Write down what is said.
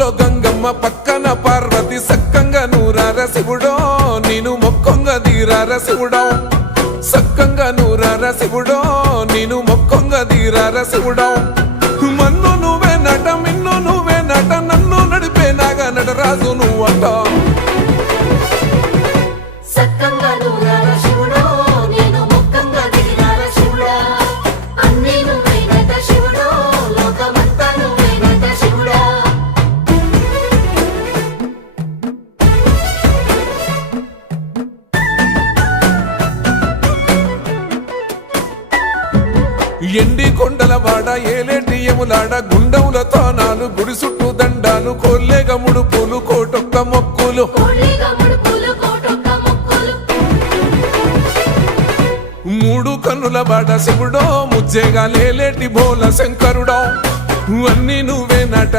ఊళ్ళో గంగమ్మ పక్కన పార్వతి సక్కంగా నూరార శివుడో నేను మొక్కంగా తీరార శివుడో సక్కంగా నూరార శివుడో నేను మొక్కంగా తీరార శివుడో మన్ను నువ్వే నట మిన్ను నువ్వే నట నన్ను నడిపే నాగా నటరాజు నువ్వంట ఎండి కొండల వాడ ఏలేటి యములాడ గుండముల తానాలు గుడి చుట్టూ దండాలు కోల్లేగ ముడుపులు కోటొక్క మొక్కులు మూడు కన్నుల వాడ శివుడో ముజ్జేగా లేలేటి బోల శంకరుడో అన్ని నువ్వే నట